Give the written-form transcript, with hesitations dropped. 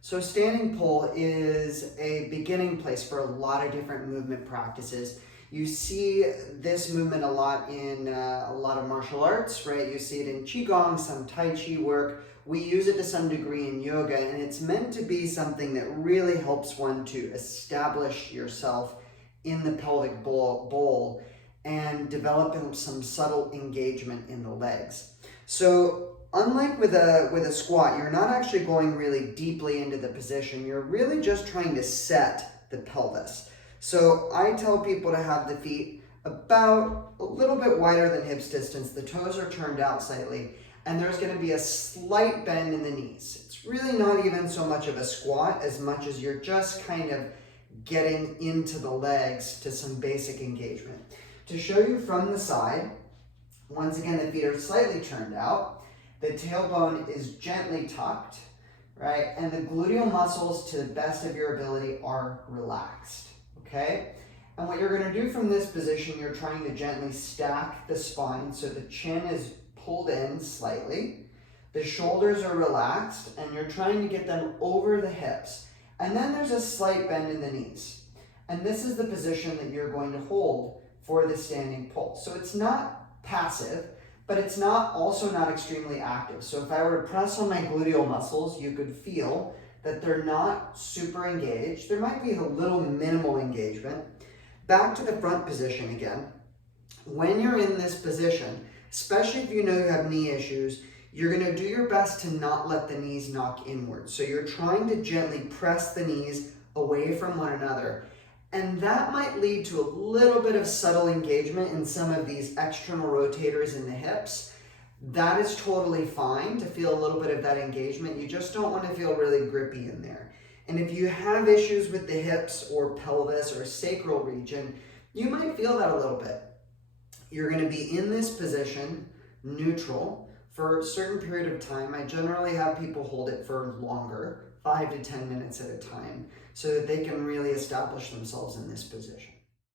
So standing pole is a beginning place for a lot of different movement practices. You see this movement a lot in a lot of martial arts, right? You see it in qigong, some tai chi work. We use it to some degree in yoga, and it's meant to be something that really helps one to establish yourself in the pelvic bowl and develop some subtle engagement in the legs. So unlike with a squat, you're not actually going really deeply into the position. You're really just trying to set the pelvis. So I tell people to have the feet about a little bit wider than hips distance. The toes are turned out slightly, and there's going to be a slight bend in the knees. It's really not even so much of a squat as much as you're just kind of getting into the legs to some basic engagement. To show you from the side, once again, the feet are slightly turned out. The tailbone is gently tucked, right? And the gluteal muscles, to the best of your ability, are relaxed, okay? And what you're gonna do from this position, you're trying to gently stack the spine so the chin is pulled in slightly. The shoulders are relaxed, and you're trying to get them over the hips. And then there's a slight bend in the knees. And this is the position that you're going to hold for the standing pole. So it's not passive, but it's also not extremely active. So if I were to press on my gluteal muscles, you could feel that they're not super engaged. There might be a little minimal engagement. Back to the front position again. When you're in this position, especially if you know you have knee issues, you're gonna do your best to not let the knees knock inward. So you're trying to gently press the knees away from one another. And that might lead to a little bit of subtle engagement in some of these external rotators in the hips. That is totally fine to feel a little bit of that engagement. You just don't want to feel really grippy in there. And if you have issues with the hips or pelvis or sacral region, you might feel that a little bit. You're going to be in this position, neutral, for a certain period of time. I generally have people hold it for longer, 5 to 10 minutes at a time, so that they can really establish themselves in this position.